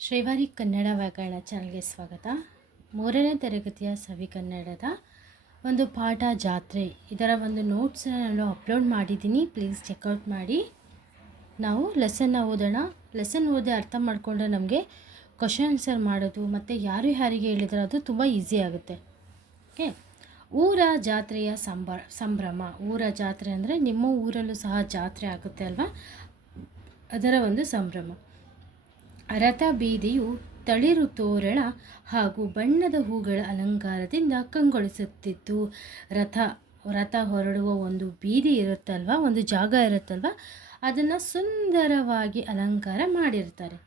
ಶ್ರೀವಾರಿ ಕನ್ನಡ ವ್ಯಾಕರಣ ಚಾನಲ್ಗೆ ಸ್ವಾಗತ. ಮೂರನೇ ತರಗತಿಯ ಸವಿ ಕನ್ನಡದ ಒಂದು ಪಾಠ ಜಾತ್ರೆ. ಇದರ ಒಂದು ನೋಟ್ಸನ್ನ ನಾನು ಅಪ್ಲೋಡ್ ಮಾಡಿದ್ದೀನಿ. ಪ್ಲೀಸ್ ಚೆಕ್ಔಟ್ ಮಾಡಿ. ನಾವು ಲೆಸನ್ನ ಓದೋಣ. ಲೆಸನ್ ಓದಿ ಅರ್ಥ ಮಾಡಿಕೊಂಡ್ರೆ ನಮಗೆ ಕ್ವಶನ್ ಆನ್ಸರ್ ಮಾಡೋದು ಮತ್ತು ಯಾರು ಯಾರಿಗೆ ಹೇಳಿದ್ರೆ ಅದು ತುಂಬ ಈಸಿ ಆಗುತ್ತೆ. ಓಕೆ ಊರ ಜಾತ್ರೆಯ ಸಂಬ, ಸಂಭ್ರಮ. ಊರ ಜಾತ್ರೆ ಅಂದರೆ ನಿಮ್ಮ ಊರಲ್ಲೂ ಸಹ ಜಾತ್ರೆ ಆಗುತ್ತೆ ಅಲ್ವಾ? ಅದರ ಒಂದು ಸಂಭ್ರಮ. ರಥ ಬೀದಿಯು ತಳಿರು ತೋರಣ ಹಾಗೂ ಬಣ್ಣದ ಹೂಗಳ ಅಲಂಕಾರದಿಂದ ಕಂಗೊಳಿಸುತ್ತಿತ್ತು. ರಥ ರಥ ಹೊರಡುವ ಒಂದು ಬೀದಿ ಇರುತ್ತಲ್ವ? ಒಂದು ಜಾಗ ಇರುತ್ತಲ್ವ? ಅದನ್ನು ಸುಂದರವಾಗಿ ಅಲಂಕಾರ ಮಾಡಿರ್ತಾರೆ.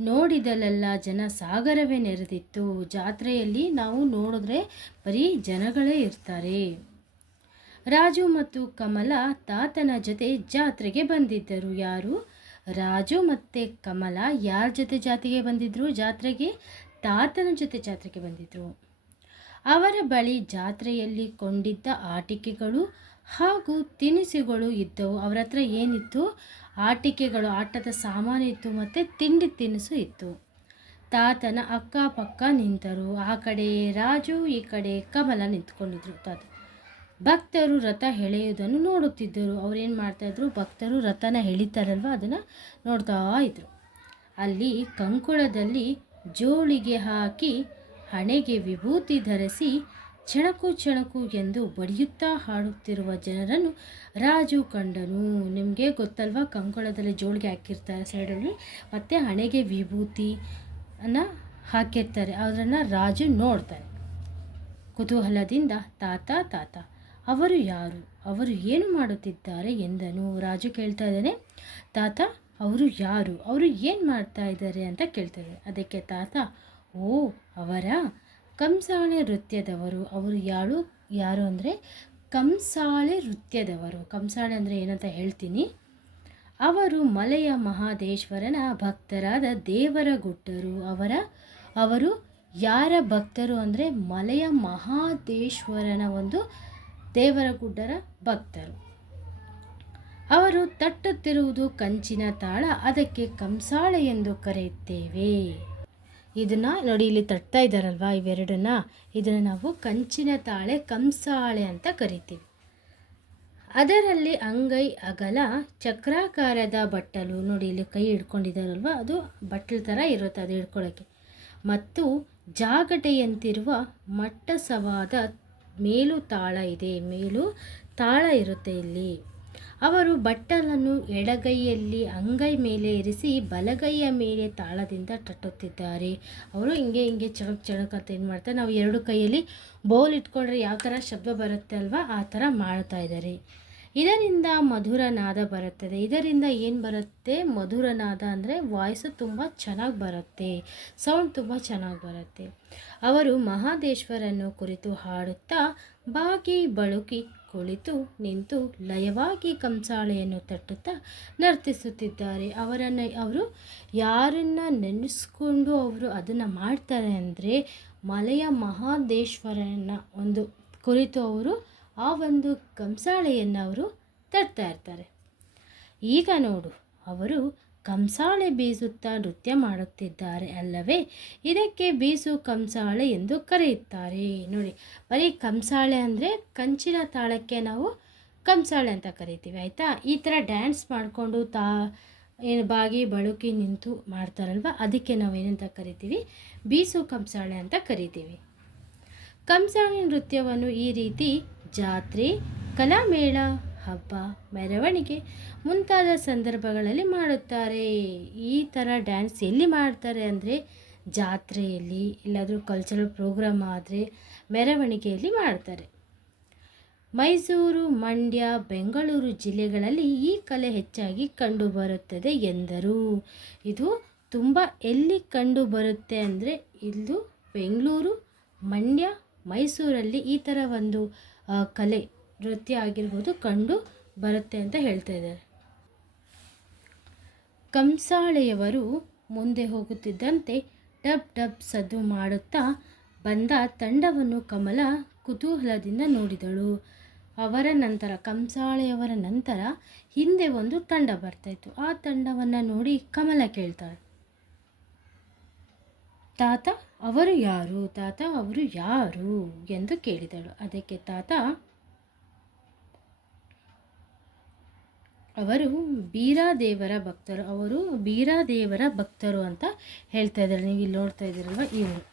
ನೋಡಿದಲೆಲ್ಲ ಜನ ಸಾಗರವೇ ನೆರೆದಿತ್ತು. ಜಾತ್ರೆಯಲ್ಲಿ ನಾವು ನೋಡಿದ್ರೆ ಬರೀ ಜನಗಳೇ ಇರ್ತಾರೆ. ರಾಜು ಮತ್ತು ಕಮಲ ತಾತನ ಜೊತೆ ಜಾತ್ರೆಗೆ ಬಂದಿದ್ದರು. ಯಾರು? ರಾಜು ಮತ್ತು ಕಮಲ ಯಾರ ಜೊತೆ ಜಾತಿಗೆ ಬಂದಿದ್ದರು ಜಾತ್ರೆಗೆ ತಾತನ ಜೊತೆ ಜಾತ್ರೆಗೆ ಬಂದಿದ್ದರು ಅವರ ಬಳಿ ಜಾತ್ರೆಯಲ್ಲಿ ಕೊಂಡಿದ್ದ ಆಟಿಕೆಗಳು ಹಾಗೂ ತಿನಿಸುಗಳು ಇದ್ದವು. ಅವರ ಹತ್ರ ಏನಿತ್ತು? ಆಟಿಕೆಗಳು, ಆಟದ ಸಾಮಾನು ಇತ್ತು ಮತ್ತು ತಿಂಡಿ ತಿನಿಸು ಇತ್ತು. ತಾತನ ಅಕ್ಕಪಕ್ಕ ನಿಂತರು. ಆ ಕಡೆ ರಾಜು, ಈ ಕಡೆ ಕಮಲ ನಿಂತ್ಕೊಂಡಿದ್ರು ತಾತ. ಭಕ್ತರು ರಥ ಎಳೆಯುವುದನ್ನು ನೋಡುತ್ತಿದ್ದರು. ಅವ್ರೇನು ಮಾಡ್ತಾಯಿದ್ರು ಭಕ್ತರು ರಥನ ಎಳಿತಾರಲ್ವ? ಅದನ್ನು ನೋಡ್ತಾ ಇದ್ರು. ಅಲ್ಲಿ ಕಂಕುಳದಲ್ಲಿ ಜೋಳಿಗೆ ಹಾಕಿ ಹಣೆಗೆ ವಿಭೂತಿ ಧರಿಸಿ ಚಣಕು ಚಣಕು ಎಂದು ಬಡಿಯುತ್ತಾ ಹಾಡುತ್ತಿರುವ ಜನರನ್ನು ರಾಜು ಕಂಡನು. ನಿಮಗೆ ಗೊತ್ತಲ್ವಾ? ಕಂಕುಳದಲ್ಲಿ ಜೋಳಿಗೆ ಹಾಕಿರ್ತಾರೆ ಸೈಡಲ್ಲಿ. ಮತ್ತು ಹಣೆಗೆ ವಿಭೂತಿ ಅನ್ನು ಹಾಕಿರ್ತಾರೆ. ಅದನ್ನು ರಾಜು ನೋಡ್ತಾರೆ ಕುತೂಹಲದಿಂದ ತಾತ ತಾತ. ಅವರು ಯಾರು? ಅವರು ಏನು ಮಾಡುತ್ತಿದ್ದಾರೆ ಎಂದನು. ರಾಜು ಕೇಳ್ತಾ ಇದ್ದಾನೆ, ತಾತ, ಅವರು ಯಾರು? ಅವರು ಏನು ಮಾಡ್ತಾ ಇದ್ದಾರೆ ಅಂತ ಕೇಳ್ತಾರೆ ಅದಕ್ಕೆ ತಾತ, ಓ, ಅವರ ಕಂಸಾಳೆ ನೃತ್ಯದವರು. ಅವರು ಯಾರು ಯಾರು ಅಂದರೆ ಕಂಸಾಳೆ ನೃತ್ಯದವರು. ಕಂಸಾಳೆ ಅಂದರೆ ಏನಂತ ಹೇಳ್ತೀನಿ. ಅವರು ಮಲೆಯ ಮಹಾದೇಶ್ವರನ ಭಕ್ತರಾದ ದೇವರ ಗುಟ್ಟರು ಅವರ, ಅವರು ಯಾರ ಭಕ್ತರು ಅಂದರೆ ಮಲೆಯ ಮಹಾದೇಶ್ವರನ ಒಂದು ದೇವರ ಗುಡ್ಡರ ಭಕ್ತರು. ಅವರು ತಟ್ಟುತ್ತಿರುವುದು ಕಂಚಿನ ತಾಳ, ಅದಕ್ಕೆ ಕಂಸಾಳೆ ಎಂದು ಕರೆಯುತ್ತೇವೆ. ಇದನ್ನ ನೋಡಿ ಇಲ್ಲಿ ತಟ್ತಾ ಇದ್ದಾರಲ್ವಾ ಇವೆರಡನ್ನ? ಇದನ್ನು ನಾವು ಕಂಚಿನ ತಾಳೆ, ಕಂಸಾಳೆ ಅಂತ ಕರಿತೀವಿ. ಅದರಲ್ಲಿ ಅಂಗೈ, ಅಗಲ, ಚಕ್ರಾಕಾರದ ಬಟ್ಟಲು ನೋಡಿ ಇಲ್ಲಿ ಕೈ ಹಿಡ್ಕೊಂಡಿದ್ದಾರಲ್ವ? ಅದು ಬಟ್ಟಲು ಥರ ಇರುತ್ತೆ ಅದು ಹಿಡ್ಕೊಳ್ಳೋಕ್ಕೆ ಮತ್ತು ಜಾಗಟೆಯಂತಿರುವ ಮಟ್ಟಸವಾದ ಮೇಲು ತಾಳ ಇದೆ, ಮೇಲು ತಾಳ ಇರುತ್ತೆ ಇಲ್ಲಿ. ಅವರು ಬಟ್ಟಲನ್ನು ಎಡಗೈಯಲ್ಲಿ ಅಂಗೈ ಮೇಲೆ ಇರಿಸಿ ಬಲಗೈಯ ಮೇಲೆ ತಾಳದಿಂದ ತಟ್ಟುತ್ತಿದ್ದಾರೆ. ಅವರು ಹಿಂಗೆ ಹಿಂಗೆ ಚಣಕ್ ಚಣಕ್ ಅಂತ ಏನು ಮಾಡ್ತಾರೆ, ನಾವು ಎರಡು ಕೈಯಲ್ಲಿ ಬೌಲ್ ಇಟ್ಕೊಂಡ್ರೆ ಯಾವ ಥರ ಶಬ್ದ ಬರುತ್ತೆ ಅಲ್ವಾ, ಆ ಥರ ಮಾಡ್ತಾ ಇದ್ದಾರೆ. ಇದರಿಂದ ಮಧುರ ನಾದ ಬರುತ್ತದೆ. ಇದರಿಂದ ಏನು ಬರುತ್ತೆ? ಮಧುರ ನಾದ ಅಂದರೆ ವಾಯ್ಸು ತುಂಬ ಚೆನ್ನಾಗಿ ಬರುತ್ತೆ. ಸೌಂಡ್ ತುಂಬ ಚೆನ್ನಾಗಿ ಬರುತ್ತೆ. ಅವರು ಮಹಾದೇಶ್ವರನ್ನು ಕುರಿತು ಹಾಡುತ್ತಾ ಬಾಗಿ ಬಳುಕಿ ಕುಳಿತು ನಿಂತು ಲಯವಾಗಿ ಕಂಸಾಳೆಯನ್ನು ತಟ್ಟುತ್ತಾ ನರ್ತಿಸುತ್ತಿದ್ದಾರೆ. ಅವರನ್ನು ಅವರು ಯಾರನ್ನ ನೆನೆಸ್ಕೊಂಡು ಅವರು ಅದನ್ನು ಮಾಡ್ತಾರೆ ಅಂದರೆ ಮಲೆಯ ಮಹಾದೇಶ್ವರನ ಒಂದು ಕುರಿತು ಅವರು ಆ ಒಂದು ಕಂಸಾಳೆಯನ್ನು ಅವರು ತಟ್ತಾ ಇರ್ತಾರೆ. ಈಗ ನೋಡು, ಅವರು ಕಂಸಾಳೆ ಬೀಸುತ್ತಾ ನೃತ್ಯ ಮಾಡುತ್ತಿದ್ದಾರೆ ಅಲ್ಲವೇ? ಇದಕ್ಕೆ ಬೀಸು ಕಂಸಾಳೆ ಎಂದು ಕರೆಯುತ್ತಾರೆ. ನೋಡಿ, ಬರೀ ಕಂಸಾಳೆ ಅಂದರೆ ಕಂಚಿನ ತಾಳಕ್ಕೆ ನಾವು ಕಂಸಾಳೆ ಅಂತ ಕರಿತೀವಿ, ಆಯಿತಾ? ಈ ಥರ ಡ್ಯಾನ್ಸ್ ಮಾಡಿಕೊಂಡು ತಾ, ಏನು ಬಾಗಿ ಬಳುಕಿ ನಿಂತು ಮಾಡ್ತಾರಲ್ವ? ಅದಕ್ಕೆ ನಾವು ಏನಂತ ಕರಿತೀವಿ? ಬೀಸು ಕಂಸಾಳೆ ಅಂತ ಕರಿತೀವಿ. ಕಂಸಾಳೆ ನೃತ್ಯವನ್ನು ಈ ರೀತಿ ಜಾತ್ರೆ, ಕಲಾಮೇಳ, ಹಬ್ಬ, ಮೆರವಣಿಗೆ ಮುಂತಾದ ಸಂದರ್ಭಗಳಲ್ಲಿ ಮಾಡುತ್ತಾರೆ. ಈ ಥರ ಡ್ಯಾನ್ಸ್ ಎಲ್ಲಿ ಮಾಡ್ತಾರೆ ಅಂದರೆ ಜಾತ್ರೆಯಲ್ಲಿ, ಇಲ್ಲಾದರೂ ಕಲ್ಚರಲ್ ಪ್ರೋಗ್ರಾಮ್ ಆದರೆ ಮೆರವಣಿಗೆಯಲ್ಲಿ ಮಾಡ್ತಾರೆ. ಮೈಸೂರು, ಮಂಡ್ಯ, ಬೆಂಗಳೂರು ಜಿಲ್ಲೆಗಳಲ್ಲಿ ಈ ಕಲೆ ಹೆಚ್ಚಾಗಿ ಕಂಡುಬರುತ್ತದೆ ಎಂದರು. ಇದು ತುಂಬ ಎಲ್ಲಿ ಕಂಡು ಬರುತ್ತೆ ಅಂದರೆ ಇದು ಬೆಂಗಳೂರು, ಮಂಡ್ಯ, ಮೈಸೂರಲ್ಲಿ ಈ ಥರ ಒಂದು ಕಲೆ ನೃತ್ಯ ಆಗಿರ್ಬೋದು ಕಂಡು ಬರುತ್ತೆ ಅಂತ ಹೇಳ್ತಾ ಇದ್ದಾರೆ. ಕಂಸಾಳೆಯವರು ಮುಂದೆ ಹೋಗುತ್ತಿದ್ದಂತೆ ಡಬ್ ಡಬ್ ಸದ್ದು ಮಾಡುತ್ತಾ ಬಂದ ತಂಡವನ್ನು ಕಮಲ ಕುತೂಹಲದಿಂದ ನೋಡಿದಳು. ಅವರ ನಂತರ, ಕಂಸಾಳೆಯವರ ನಂತರ ಹಿಂದೆ ಒಂದು ತಂಡ ಬರ್ತಾಯಿತ್ತು ಆ ತಂಡವನ್ನು ನೋಡಿ ಕಮಲ ಕೇಳ್ತಾಳೆ. ತಾತ, ಅವರು ಯಾರು? ತಾತ, ಅವರು ಯಾರು? ಎಂದು ಕೇಳಿದಳು. ಅದಕ್ಕೆ ತಾತ, ಅವರು ಬೀರಾದೇವರ ಭಕ್ತರು. ಅವರು ಬೀರಾದೇವರ ಭಕ್ತರು ಅಂತ ಹೇಳ್ತಾ ಇದ್ದಾರೆ. ನೀವು ಇಲ್ಲಿ ನೋಡ್ತಾ ಇದ್ದೀರಲ್ವ? ಇವರು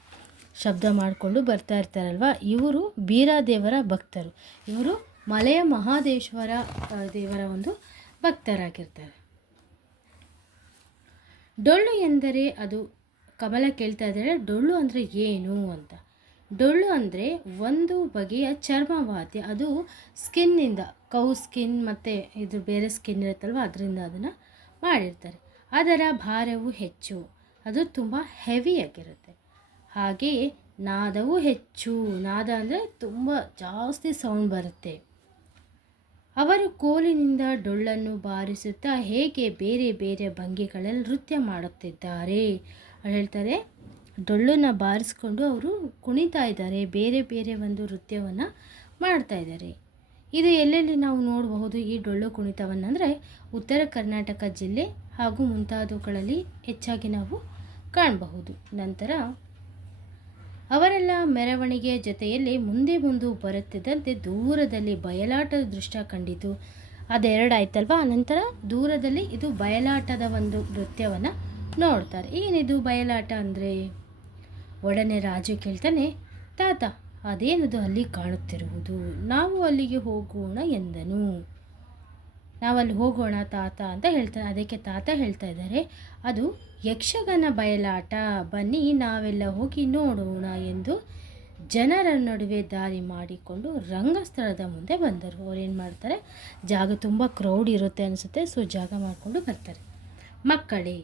ಶಬ್ದ ಮಾಡಿಕೊಂಡು ಬರ್ತಾ ಇರ್ತಾರಲ್ವ? ಇವರು ಬೀರಾದೇವರ ಭಕ್ತರು. ಇವರು ಮಲೆಯ ಮಹಾದೇಶ್ವರ ದೇವರ ಒಂದು ಭಕ್ತರಾಗಿರ್ತಾರೆ. ಡೊಳ್ಳು ಎಂದರೆ ಅದು ಕಮಲ ಕೇಳ್ತಾ ಇದ್ದಾರೆ ಡೊಳ್ಳು ಅಂದರೆ ಏನು ಅಂತ. ಡೊಳ್ಳು ಅಂದರೆ ಒಂದು ಬಗೆಯ ಚರ್ಮವಾದ್ಯ. ಅದು ಸ್ಕಿನ್ನಿಂದ ಕೌ ಸ್ಕಿನ್ ಮತ್ತು ಇದು ಬೇರೆ ಸ್ಕಿನ್ ಇರುತ್ತಲ್ವ, ಅದರಿಂದ ಅದನ್ನು ಮಾಡಿರ್ತಾರೆ. ಅದರ ಭಾರವು ಹೆಚ್ಚು. ಅದು ತುಂಬ ಹೆವಿಯಾಗಿರುತ್ತೆ ಹಾಗೆಯೇ ನಾದವು ಹೆಚ್ಚು. ನಾದ ಅಂದರೆ ತುಂಬ ಜಾಸ್ತಿ ಸೌಂಡ್ ಬರುತ್ತೆ. ಅವರು ಕೋಲಿನಿಂದ ಡೊಳ್ಳನ್ನು ಬಾರಿಸುತ್ತಾ ಹೇಗೆ ಬೇರೆ ಬೇರೆ ಭಂಗಿಗಳಲ್ಲಿ ನೃತ್ಯ ಮಾಡುತ್ತಿದ್ದಾರೆ? ಹೇಳ್ತಾರೆ, ಡೊಳ್ಳನ್ನು ಬಾರಿಸ್ಕೊಂಡು ಅವರು ಕುಣಿತಾ ಇದ್ದಾರೆ, ಬೇರೆ ಬೇರೆ ಒಂದು ನೃತ್ಯವನ್ನು ಮಾಡ್ತಾ ಇದ್ದಾರೆ. ಇದು ಎಲ್ಲೆಲ್ಲಿ ನಾವು ನೋಡಬಹುದು ಈ ಡೊಳ್ಳು ಕುಣಿತವನ್ನು ಅಂದರೆ ಉತ್ತರ ಕರ್ನಾಟಕ ಜಿಲ್ಲೆ ಹಾಗೂ ಮುಂತಾದವುಗಳಲ್ಲಿ ಹೆಚ್ಚಾಗಿ ನಾವು ಕಾಣಬಹುದು. ನಂತರ ಅವರೆಲ್ಲ ಮೆರವಣಿಗೆಯ ಜೊತೆಯಲ್ಲಿ ಮುಂದೆ ಮುಂದೆ ಬರುತ್ತಿದ್ದಂತೆ ದೂರದಲ್ಲಿ ಬಯಲಾಟದ ದೃಶ್ಯ ಕಂಡಿತು. ಅದೆರಡಾಯ್ತಲ್ವ? ನಂತರ ದೂರದಲ್ಲಿ ಇದು ಬಯಲಾಟದ ಒಂದು ನೃತ್ಯವನ್ನು ನೋಡ್ತಾರೆ. ಏನಿದು ಬಯಲಾಟ ಅಂದರೆ? ಒಡನೆ ರಾಜು ಕೇಳ್ತಾನೆ, ತಾತ, ಅದೇನದು ಅಲ್ಲಿ ಕಾಣುತ್ತಿರುವುದು? ನಾವು ಅಲ್ಲಿಗೆ ಹೋಗೋಣ ಎಂದನು. ನಾವಲ್ಲಿ ಹೋಗೋಣ ತಾತ ಅಂತ ಹೇಳ್ತಾನೆ ಅದಕ್ಕೆ ತಾತ ಹೇಳ್ತಾ ಇದ್ದಾರೆ, ಅದು ಯಕ್ಷಗಾನ ಬಯಲಾಟ. ಬನ್ನಿ, ನಾವೆಲ್ಲ ಹೋಗಿ ನೋಡೋಣ ಎಂದು ಜನರ ನಡುವೆ ದಾರಿ ಮಾಡಿಕೊಂಡು ರಂಗಸ್ಥಳದ ಮುಂದೆ ಬಂದರು. ಅವ್ರು ಮಾಡ್ತಾರೆ, ಜಾಗ ತುಂಬ ಕ್ರೌಡ್ ಇರುತ್ತೆ ಅನಿಸುತ್ತೆ ಸೊ ಜಾಗ ಮಾಡಿಕೊಂಡು ಬರ್ತಾರೆ. ಮಕ್ಕಳೇ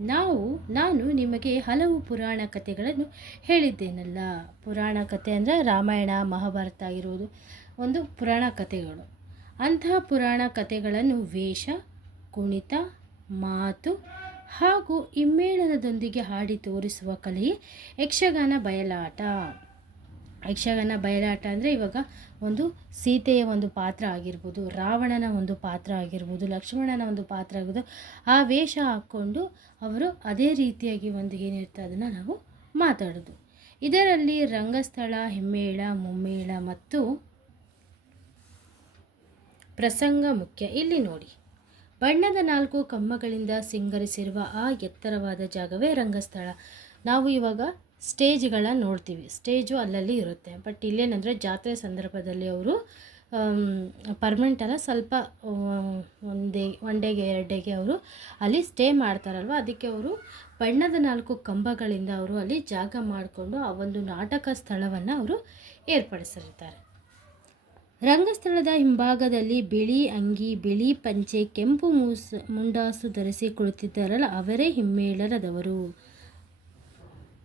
ನಾವು, ನಾನು ನಿಮಗೆ ಹಲವು ಪುರಾಣ ಕಥೆಗಳನ್ನು ಹೇಳಿದ್ದೇನಲ್ಲ. ಪುರಾಣ ಕಥೆ ಅಂದರೆ ರಾಮಾಯಣ, ಮಹಾಭಾರತ ಆಗಿರುವುದು ಒಂದು ಪುರಾಣ ಕಥೆಗಳು. ಅಂತಹ ಪುರಾಣ ಕಥೆಗಳನ್ನು ವೇಷ, ಕುಣಿತ, ಮಾತು ಹಾಗೂ ಇಮ್ಮೇಳನದೊಂದಿಗೆ ಹಾಡಿ ತೋರಿಸುವ ಕಲೆಯೇ ಯಕ್ಷಗಾನ ಬಯಲಾಟ. ಯಕ್ಷಗಾನ ಬಯಲಾಟ ಅಂದರೆ ಇವಾಗ ಒಂದು ಸೀತೆಯ ಒಂದು ಪಾತ್ರ ಆಗಿರ್ಬೋದು, ರಾವಣನ ಒಂದು ಪಾತ್ರ ಆಗಿರ್ಬೋದು, ಲಕ್ಷ್ಮಣನ ಒಂದು ಪಾತ್ರ ಆಗಿರ್ಬೋದು, ಆ ವೇಷ ಹಾಕ್ಕೊಂಡು ಅವರು ಅದೇ ರೀತಿಯಾಗಿ ಒಂದು ಏನಿರುತ್ತೆ ಅದನ್ನು ನಾವು ಮಾತಾಡೋದು. ಇದರಲ್ಲಿ ರಂಗಸ್ಥಳ, ಹೆಮ್ಮೇಳ, ಮುಮ್ಮೇಳ ಮತ್ತು ಪ್ರಸಂಗ ಮುಖ್ಯ. ಇಲ್ಲಿ ನೋಡಿ, ಬಣ್ಣದ ನಾಲ್ಕು ಕಮ್ಮಗಳಿಂದ ಸಿಂಗರಿಸಿರುವ ಆ ಎತ್ತರವಾದ ಜಾಗವೇ ರಂಗಸ್ಥಳ. ನಾವು ಇವಾಗ ಸ್ಟೇಜ್ಗಳ ನೋಡ್ತೀವಿ. ಸ್ಟೇಜು ಅಲ್ಲಲ್ಲಿ ಇರುತ್ತೆ. ಬಟ್ ಇಲ್ಲೇನಂದರೆ ಜಾತ್ರೆ ಸಂದರ್ಭದಲ್ಲಿ ಅವರು ಪರ್ಮನೆಂಟ್ ಅಲ್ಲ ಸ್ವಲ್ಪ ಒಂದೇ ಒನ್ ಡೇಗೆ, ಎರಡು ಡೇಗೆ ಅವರು ಅಲ್ಲಿ ಸ್ಟೇ ಮಾಡ್ತಾರಲ್ವ? ಅದಕ್ಕೆ ಅವರು ಬಣ್ಣದ ನಾಲ್ಕು ಕಂಬಗಳಿಂದ ಅವರು ಅಲ್ಲಿ ಜಾಗ ಮಾಡಿಕೊಂಡು ಆ ಒಂದು ನಾಟಕ ಸ್ಥಳವನ್ನು ಅವರು ಏರ್ಪಡಿಸಿರ್ತಾರೆ ರಂಗಸ್ಥಳದ ಹಿಂಭಾಗದಲ್ಲಿ ಬಿಳಿ ಅಂಗಿ, ಬಿಳಿ ಪಂಚೆ, ಕೆಂಪು ಮೂಸ್, ಮುಂಡಾಸು ಧರಿಸಿ ಕುಳಿತಿದ್ದಾರಲ್ಲ, ಅವರೇ ಹಿಮ್ಮೇಳನದವರು.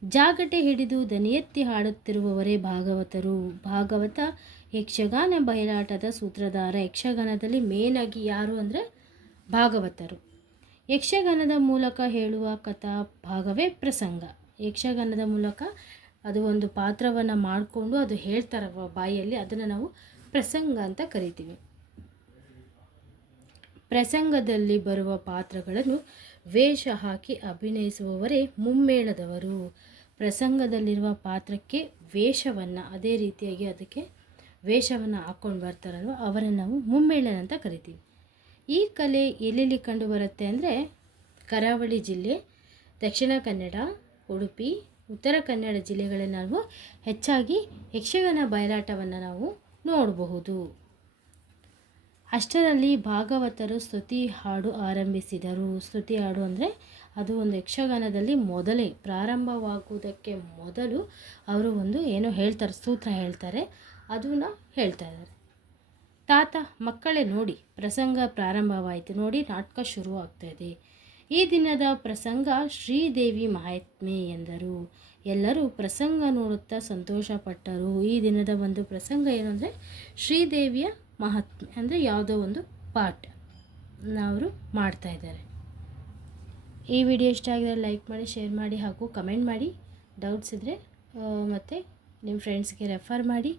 ಜಾಗಟೆ ಹಿಡಿದು ದನಿಯೆತ್ತಿ ಹಾಡುತ್ತಿರುವವರೇ ಭಾಗವತರು. ಭಾಗವತ ಯಕ್ಷಗಾನ ಬಯಲಾಟದ ಸೂತ್ರಧಾರ. ಯಕ್ಷಗಾನದಲ್ಲಿ ಮೇನಾಗಿ ಯಾರು ಅಂದರೆ ಭಾಗವತರು. ಯಕ್ಷಗಾನದ ಮೂಲಕ ಹೇಳುವ ಕಥಾ ಭಾಗವೇ ಪ್ರಸಂಗ. ಯಕ್ಷಗಾನದ ಮೂಲಕ ಅದು ಒಂದು ಪಾತ್ರವನ್ನು ಮಾಡಿಕೊಂಡು ಅದು ಹೇಳ್ತಾರೆ ಬಾಯಲ್ಲಿ, ಅದನ್ನು ನಾವು ಪ್ರಸಂಗ ಅಂತ ಕರಿತೀವಿ. ಪ್ರಸಂಗದಲ್ಲಿ ಬರುವ ಪಾತ್ರಗಳನ್ನು ವೇಷ ಹಾಕಿ ಅಭಿನಯಿಸುವವರೇ ಮುಮ್ಮೇಳದವರು. ಪ್ರಸಂಗದಲ್ಲಿರುವ ಪಾತ್ರಕ್ಕೆ ವೇಷವನ್ನು, ಅದೇ ರೀತಿಯಾಗಿ ಅದಕ್ಕೆ ವೇಷವನ್ನು ಹಾಕ್ಕೊಂಡು ಬರ್ತಾರಲ್ವ, ಅವರನ್ನು ನಾವು ಮುಮ್ಮೇಳನ ಅಂತ ಕರಿತೀವಿ. ಈ ಕಲೆ ಎಲ್ಲೆಲ್ಲಿ ಕಂಡುಬರುತ್ತೆ ಅಂದರೆ ಕರಾವಳಿ ಜಿಲ್ಲೆ, ದಕ್ಷಿಣ ಕನ್ನಡ, ಉಡುಪಿ, ಉತ್ತರ ಕನ್ನಡ ಜಿಲ್ಲೆಗಳಲ್ಲಿ ನಾವು ಹೆಚ್ಚಾಗಿ ಯಕ್ಷಗಾನ ಬಯಲಾಟವನ್ನು ನಾವು ನೋಡಬಹುದು. ಅಷ್ಟರಲ್ಲಿ ಭಾಗವತರು ಸ್ತುತಿ ಹಾಡು ಆರಂಭಿಸಿದರು. ಸ್ತುತಿ ಹಾಡು ಅಂದರೆ ಅದು ಒಂದು ಯಕ್ಷಗಾನದಲ್ಲಿ ಮೊದಲೇ ಪ್ರಾರಂಭವಾಗುವುದಕ್ಕೆ ಮೊದಲು ಅವರು ಒಂದು ಏನೋ ಹೇಳ್ತಾರೆ, ಸೂತ್ರ ಹೇಳ್ತಾರೆ, ಅದನ್ನು ಹೇಳ್ತಾ ಇದ್ದಾರೆ. ತಾತ, ಮಕ್ಕಳೇ ನೋಡಿ, ಪ್ರಸಂಗ ಪ್ರಾರಂಭವಾಯಿತು, ನೋಡಿ ನಾಟಕ ಶುರು ಆಗ್ತಾ ಇದೆ. ಈ ದಿನದ ಪ್ರಸಂಗ ಶ್ರೀದೇವಿ ಮಹಾತ್ಮೆ ಎಂದರು. ಎಲ್ಲರೂ ಪ್ರಸಂಗ ನೋಡುತ್ತಾ ಸಂತೋಷಪಟ್ಟರು. ಈ ದಿನದ ಒಂದು ಪ್ರಸಂಗ ಏನು ಅಂದರೆ ಶ್ರೀದೇವಿಯ ಮಹಾತ್ಮೆ ಅಂದರೆ ಯಾವುದೋ ಒಂದು ಪಾಠ ಅವರು ಮಾಡ್ತಾ ಇದ್ದಾರೆ. ಈ ವಿಡಿಯೋ ಇಷ್ಟ ಆಗಿದ್ರೆ ಲೈಕ್ ಮಾಡಿ, ಶೇರ್ ಮಾಡಿ ಹಾಗೂ ಕಮೆಂಟ್ ಮಾಡಿ. ಡೌಟ್ಸ್ ಇದ್ದರೆ ಮತ್ತು ನಿಮ್ಮ ಫ್ರೆಂಡ್ಸ್ಗೆ ರೆಫರ್ ಮಾಡಿ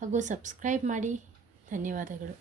ಹಾಗೂ ಸಬ್ಸ್ಕ್ರೈಬ್ ಮಾಡಿ. ಧನ್ಯವಾದಗಳು.